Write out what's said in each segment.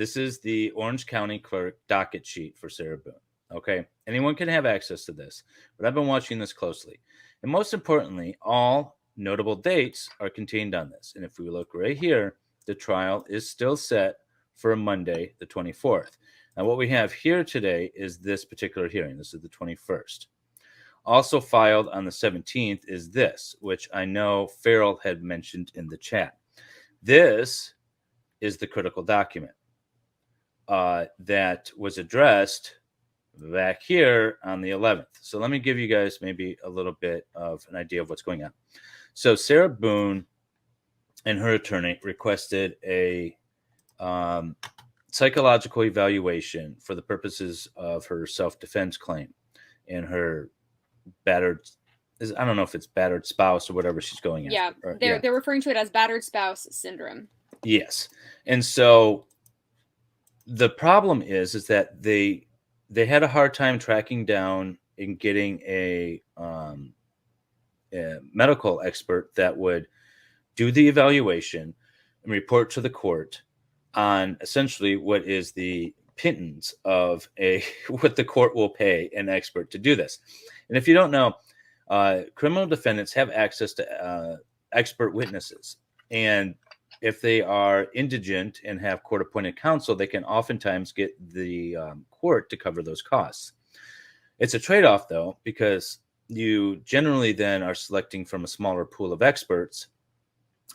this is the Orange County Clerk docket sheet for Sarah Boone. Okay, anyone can have access to this, but I've been watching this closely. And most importantly, all notable dates are contained on this. And if we look right here, the trial is still set for Monday, the 24th. Now, what we have here today is this particular hearing. This is the 21st. Also filed on the 17th is this, which I know Farrell had mentioned in the chat. This is the critical document that was addressed back here on the 11th. So let me give you guys maybe a little bit of an idea of what's going on. So Sarah Boone and her attorney requested a psychological evaluation for the purposes of her self-defense claim and her battered, I don't know if it's battered spouse or whatever she's going after. Yeah, they're referring to it as battered spouse syndrome. Yes. And so the problem is that they had a hard time tracking down and getting a medical expert that would do the evaluation and report to the court on essentially what is the pittance of what the court will pay an expert to do this. And if you don't know, criminal defendants have access to expert witnesses. And if they are indigent and have court-appointed counsel, they can oftentimes get the court to cover those costs. It's a trade-off, though, because you generally then are selecting from a smaller pool of experts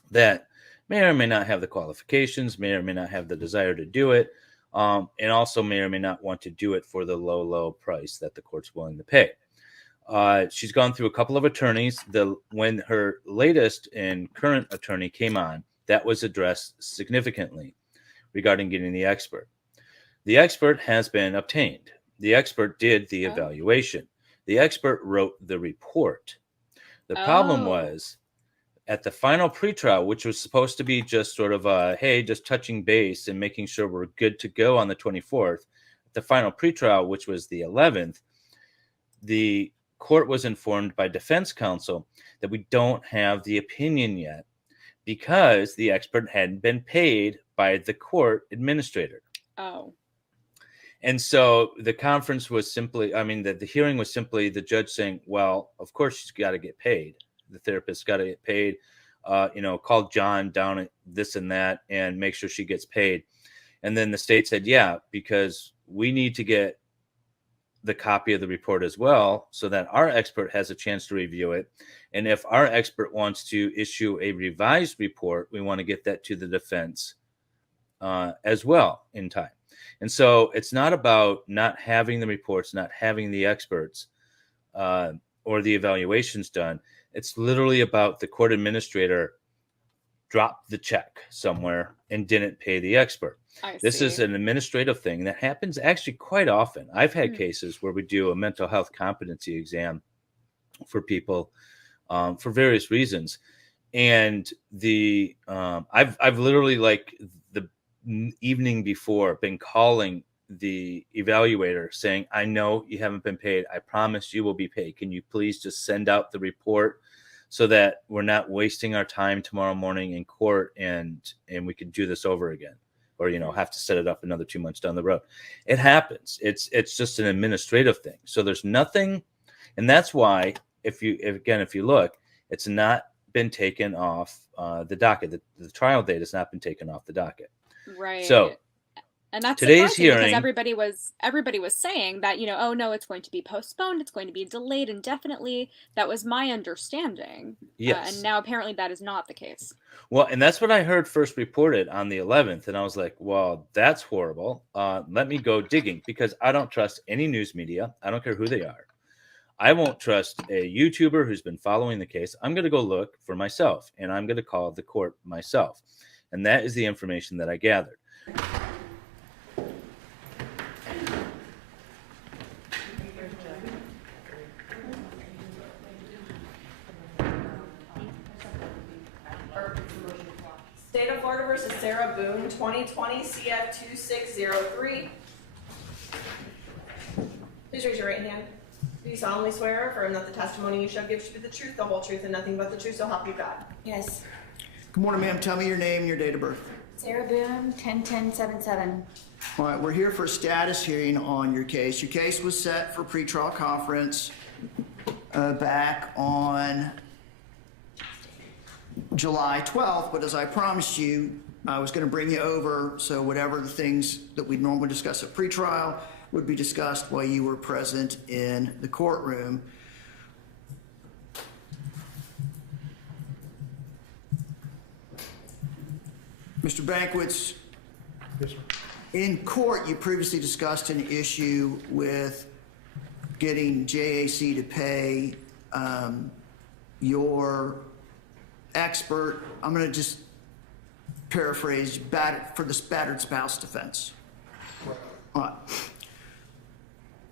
that may or may not have the qualifications, may or may not have the desire to do it, and also may or may not want to do it for the low price that the court's willing to pay. She's gone through a couple of attorneys. When her latest and current attorney came on, that was addressed significantly regarding getting the expert. The expert has been obtained. The expert did the evaluation. The expert wrote the report. The problem was at the final pretrial, which was supposed to be just sort of just touching base and making sure we're good to go on the 24th. The final pretrial, which was the 11th, the court was informed by defense counsel that we don't have the opinion yet because the expert hadn't been paid by the court administrator. Oh. And so the conference was simply, the hearing was simply the judge saying, well, of course she's got to get paid. The therapist got to get paid, call John down at this and that and make sure she gets paid. And then the state said, yeah, because we need to get the copy of the report as well so that our expert has a chance to review it. And if our expert wants to issue a revised report, we want to get that to the defense as well in time. And so it's not about not having the reports, not having the experts or the evaluations done. It's literally about the court administrator dropped the check somewhere and didn't pay the expert. This is an administrative thing that happens actually quite often. I've had cases where we do a mental health competency exam for people for various reasons. And I've literally, like, the evening before, been calling the evaluator saying, I know you haven't been paid. I promise you will be paid. Can you please just send out the report so that we're not wasting our time tomorrow morning in court and we can do this over again, or, have to set it up another 2 months down the road. It happens. It's just an administrative thing. So there's nothing. And that's why, if you look, it's not been taken off the docket. The trial date has not been taken off the docket. Right. So, and that's today's surprising hearing, because everybody was saying that, oh no, it's going to be postponed, it's going to be delayed indefinitely. That was my understanding. Yes. And now apparently that is not the case. Well, and that's what I heard first reported on the 11th. And I was like, well, that's horrible. Let me go digging, because I don't trust any news media. I don't care who they are. I won't trust a YouTuber who's been following the case. I'm going to go look for myself, and I'm going to call the court myself. And that is the information that I gathered. State of Florida versus Sarah Boone, 2020 CF 2603. Please raise your right hand. Do you solemnly swear or affirm that the testimony you shall give should be the truth, the whole truth, and nothing but the truth, so help you God? Yes. Good morning, ma'am. Tell me your name and your date of birth. Sarah Boone, 10-10-77. All right, we're here for a status hearing on your case. Your case was set for pretrial conference back on July 12th, but as I promised you, I was going to bring you over, so whatever the things that we normally discuss at pretrial would be discussed while you were present in the courtroom. Mr. Banquets, Yes, sir. in court, you previously discussed an issue with getting JAC to pay your expert, I'm going to just paraphrase, for this battered spouse defense. All right.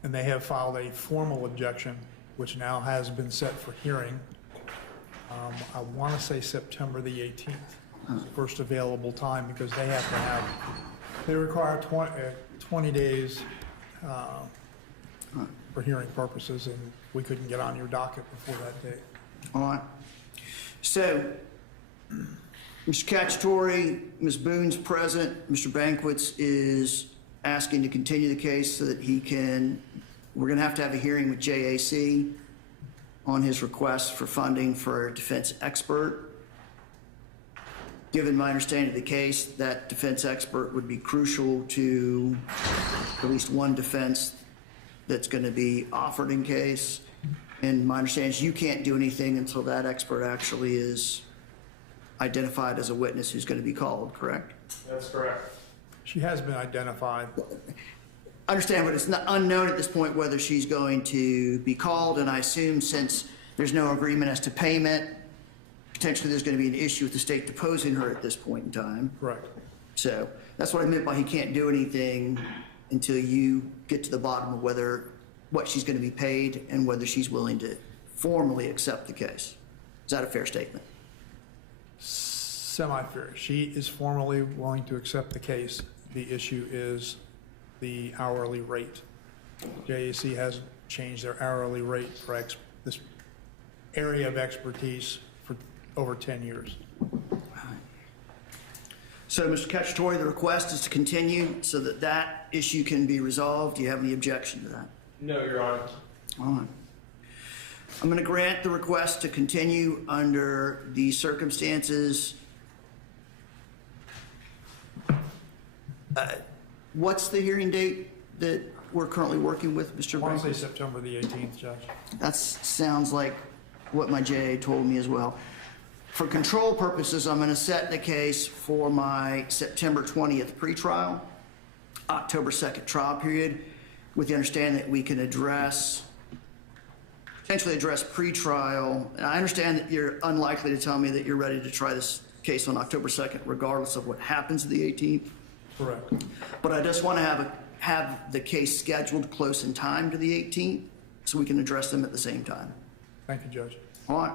And they have filed a formal objection, which now has been set for hearing. I want to say September the 18th, first available time, because they have to have, they require 20 days for hearing purposes, and we couldn't get on your docket before that date. All right. So, Mr. Cacciatore, Ms. Boone's present. Mr. Banquets is asking to continue the case so that he can, we're going to have a hearing with JAC on his request for funding for a defense expert. Given my understanding of the case, that defense expert would be crucial to at least one defense that's going to be offered in case. And my understanding is you can't do anything until that expert actually is identified as a witness who's going to be called, correct? That's correct. She has been identified. Understand, but it's not unknown at this point whether she's going to be called, and I assume since there's no agreement as to payment, potentially there's going to be an issue with the state deposing her at this point in time. Correct. So that's what I meant by he can't do anything until you get to the bottom of what she's going to be paid and whether she's willing to formally accept the case. Is that a fair statement? Semi-fair. She is formally willing to accept the case. The issue is the hourly rate. JAC hasn't changed their hourly rate for this area of expertise for over 10 years. So, Mr. Cacciatore, the request is to continue so that that issue can be resolved. Do you have any objection to that? No, Your Honor. All right. I'm going to grant the request to continue under the circumstances. What's the hearing date that we're currently working with, Mr. I want to Banks? say September the 18th, Judge. That sounds like what my JA told me as well. For control purposes, I'm going to set the case for my September 20th pretrial, October 2nd trial period, with the understanding that we can potentially address pretrial. And I understand that you're unlikely to tell me that you're ready to try this case on October 2nd, regardless of what happens to the 18th. Correct. But I just want to have the case scheduled close in time to the 18th so we can address them at the same time. Thank you, Judge. All right.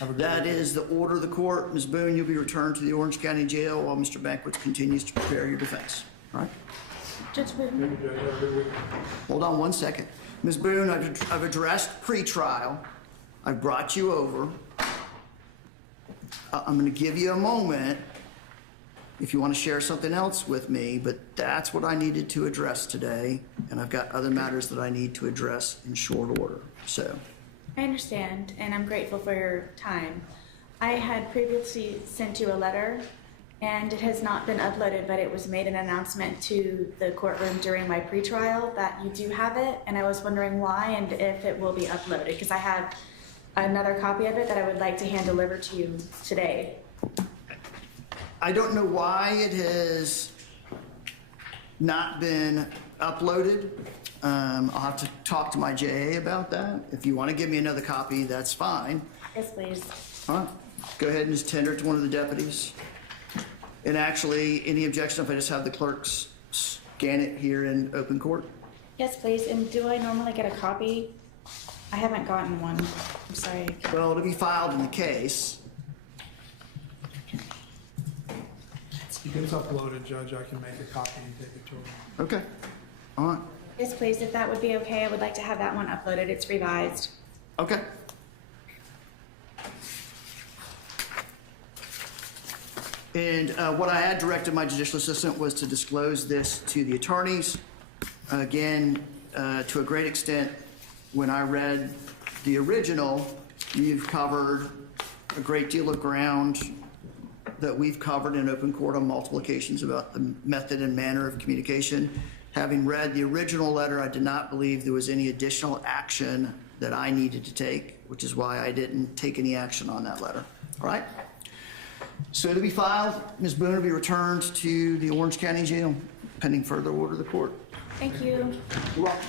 Have a good That day. is the order of the court. Ms. Boone, you'll be returned to the Orange County Jail while Mr. Banquet continues to prepare your defense. All right? Judge Boone. Thank you, Judge. Have a good week. Hold on one second. Ms. Boone, I've addressed pretrial. I've brought you over. I'm going to give you a moment if you want to share something else with me, but that's what I needed to address today, and I've got other matters that I need to address in short order. So, I understand, and I'm grateful for your time. I had previously sent you a letter, and it has not been uploaded, but it was made an announcement to the courtroom during my pretrial that you do have it, and I was wondering why and if it will be uploaded, because I have another copy of it that I would like to hand deliver to you today. I don't know why it has not been uploaded. I'll have to talk to my JA about that. If you want to give me another copy, that's fine. Yes, please. All right, go ahead and just tender it to one of the deputies. And actually, any objection if I just have the clerks scan it here in open court? Yes, please. And do I normally get a copy? I haven't gotten one. I'm sorry. Well, it'll be filed in the case. If it's uploaded, Judge, I can make a copy and take it to him. Okay, all right, Yes, please. If that would be okay, I would like to have that one uploaded. It's revised. And what I had directed my judicial assistant was to disclose this to the attorneys. Again, to a great extent, when I read the original, you've covered a great deal of ground that we've covered in open court on multiple occasions about the method and manner of communication. Having read the original letter, I did not believe there was any additional action that I needed to take, which is why I didn't take any action on that letter. All right? So to be filed, Ms. Boone will be returned to the Orange County Jail pending further order of the court. Thank you. You're welcome.